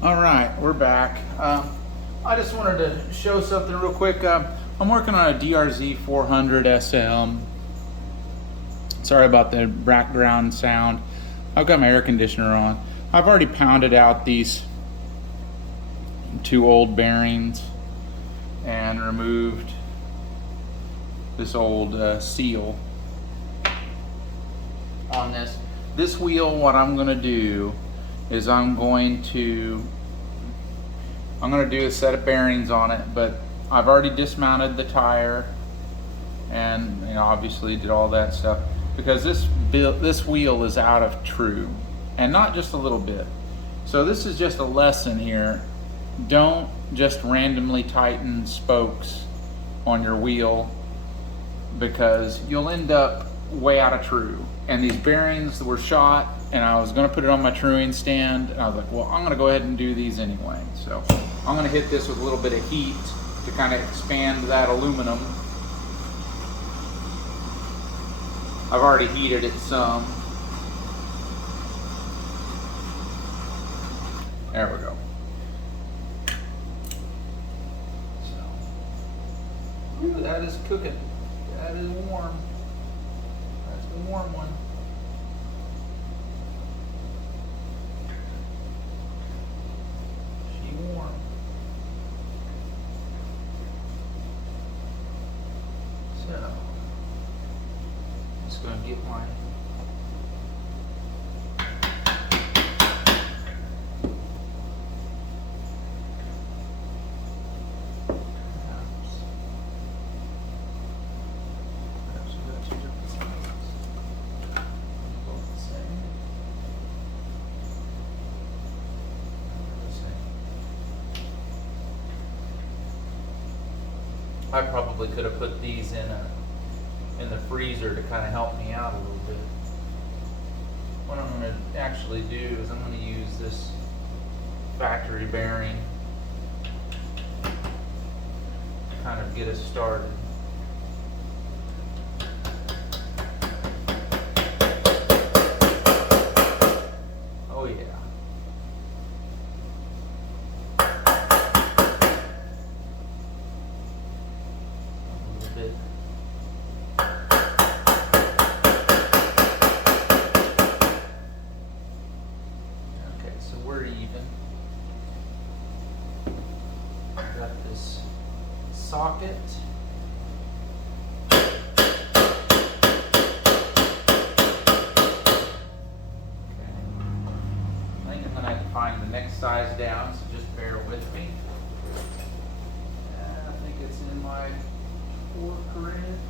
All right, we're back. I just wanted to show something real quick. I'm working on a DRZ 400 SM. Sorry about the background sound. I've got my air conditioner on. I've already pounded out these two old bearings and removed this old seal on this. This wheel, what I'm going to do is I'm going to do a set of bearings on it, but I've already dismounted the tire and obviously did all that stuff because this wheel is out of true, and not just a little bit. So this is just a lesson here. Don't just randomly tighten spokes on your wheel because you'll end up way out of true. And these bearings were shot, and I was going to put it on my truing stand, and I was like, well, I'm going to go ahead and do these anyway. So I'm going to hit this with a little bit of heat to kind of expand that aluminum. I've already heated it some. There we go. So, ooh, that is cooking. That is warm. That's the warm one. She warm. So, just gonna get my I probably could have put these in the freezer to kind of help me out a little bit. What I'm going to actually do is I'm going to use this factory bearing to kind of get us started. Oh yeah. Got this socket. Okay. I think I'm going to have to find the next size down, so just bear with me. I think it's in my 4 inch.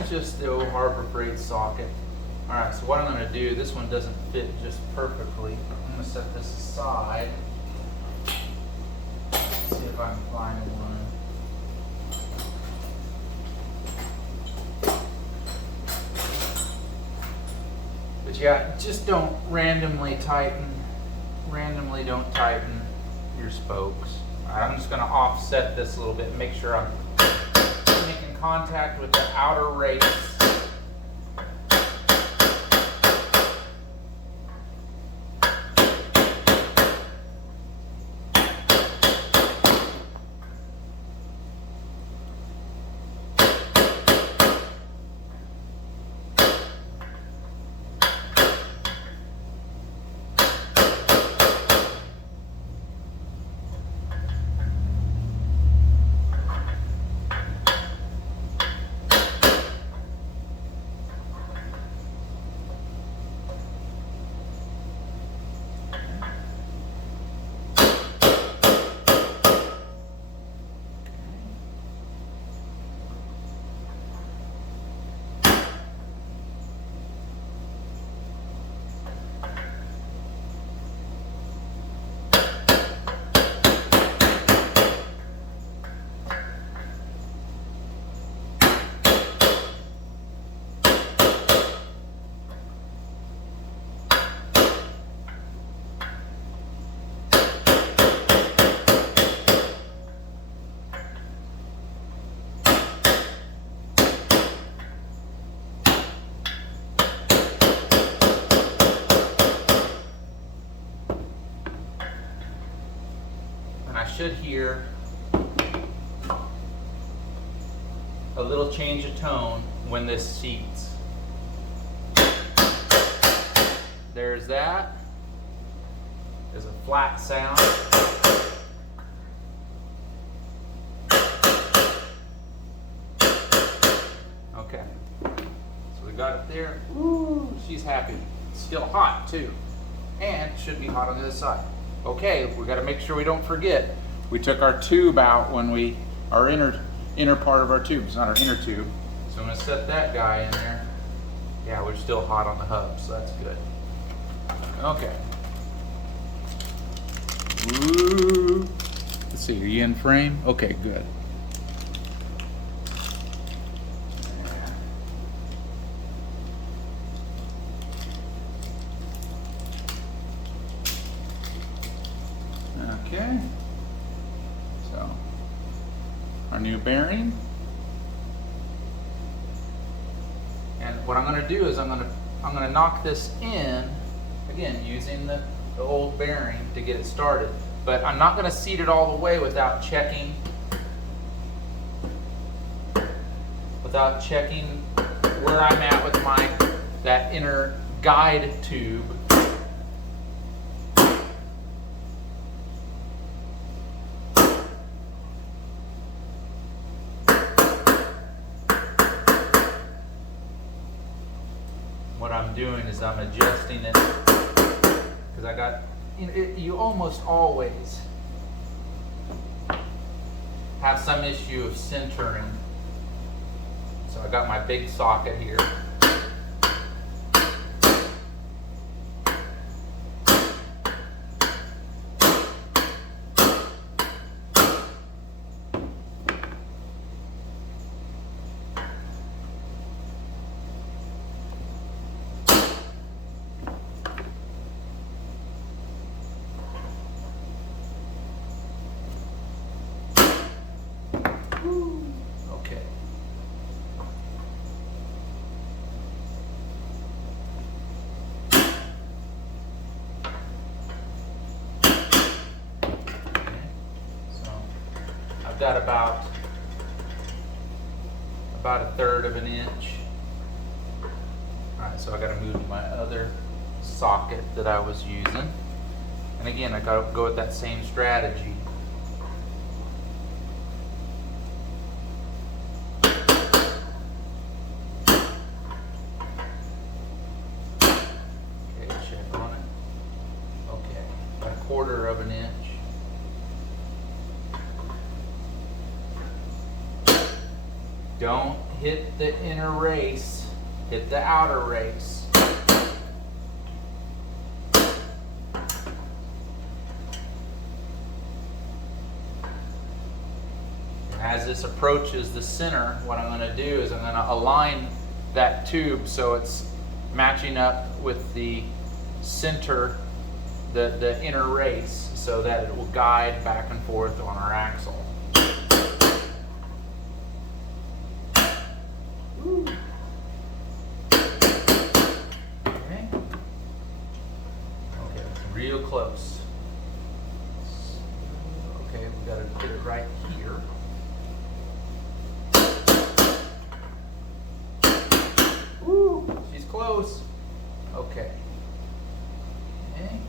It's just the old Harbor Freight socket. Alright, so what I'm going to do, this one doesn't fit just perfectly. I'm going to set this aside. See if I can find one. But yeah, just don't randomly tighten your spokes. Alright, I'm just going to offset this a little bit and make sure I'm making contact with the outer race. should hear a little change of tone when this seats. There's that. There's a flat sound. Okay, so we got it there. Woo, she's happy. It's still hot too, and it should be hot on the other side. Okay, we got to make sure we don't forget. We took our tube out when our inner part of our tube. It's not our inner tube. So I'm going to set that guy in there. Yeah, we're still hot on the hub, so that's good. Okay. Ooh. Let's see, are you in frame? Okay, good. Okay. So, our new bearing. And what I'm going to do is I'm going to knock this in again using the old bearing to get it started. But I'm not going to seat it all the way without checking where I'm at with that inner guide tube. What I'm doing is I'm adjusting it because I got, you almost always have some issue of centering. So I got my big socket here. Okay. So I've got about a third of an inch. All right, so I got to move to my other socket that I was using. And again, I got to go with that same strategy. Quarter of an inch. Don't hit the inner race, hit the outer race. As this approaches the center, what I'm going to do is I'm going to align that tube so it's matching up with the center, the inner race, so that it will guide back and forth on our axle. Okay. Okay, real close. Okay, we got to get it right here. Woo, she's close. Okay. Okay.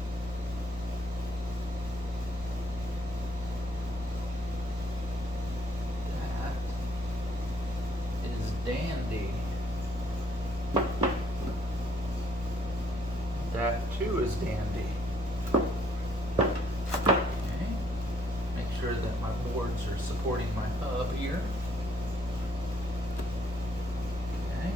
Dandy. That too is dandy. Okay. Make sure that my boards are supporting my hub here. Okay.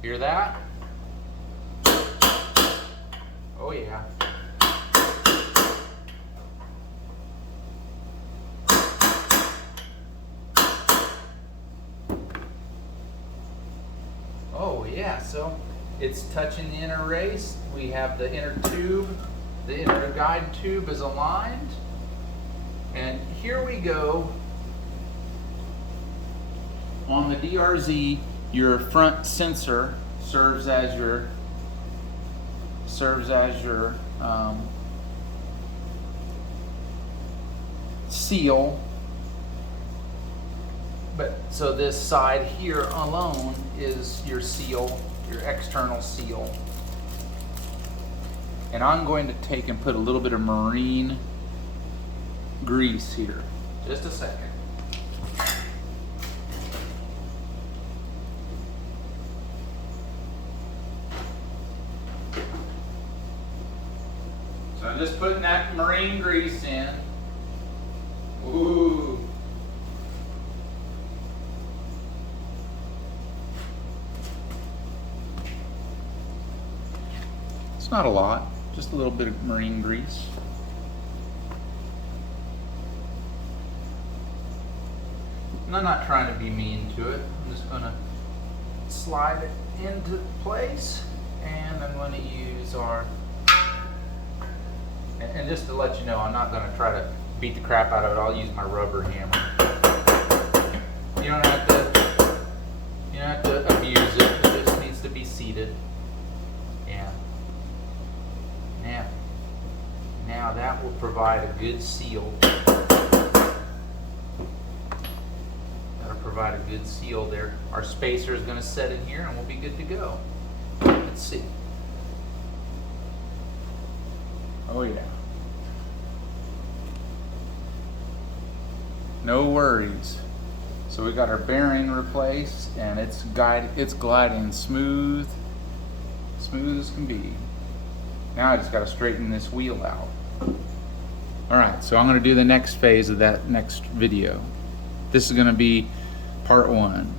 Hear that? Oh yeah. Oh yeah, so it's touching the inner race. We have the inner tube, the inner guide tube is aligned. And here we go. On the DRZ, Your front sensor serves as your seal. But so this side here alone is your seal, your external seal. And I'm going to take and put a little bit of marine grease here. Just a second. So I'm just putting that marine grease in. Ooh. It's not a lot, just a little bit of marine grease. And I'm not trying to be mean to it. I'm just going to slide it into place, and I'm going to use our, and just to let you know, I'm not going to try to beat the crap out of it. I'll use my rubber hammer. You don't have to abuse it. It just needs to be seated. Yeah. Now that will provide a good seal. That'll provide a good seal there. Our spacer is going to set in here, and we'll be good to go. Let's see. Oh yeah. No worries. So we got our bearing replaced, and it's gliding smooth as can be. Now I just got to straighten this wheel out. All right, so I'm going to do the next phase of that next video. This is going to be part 1.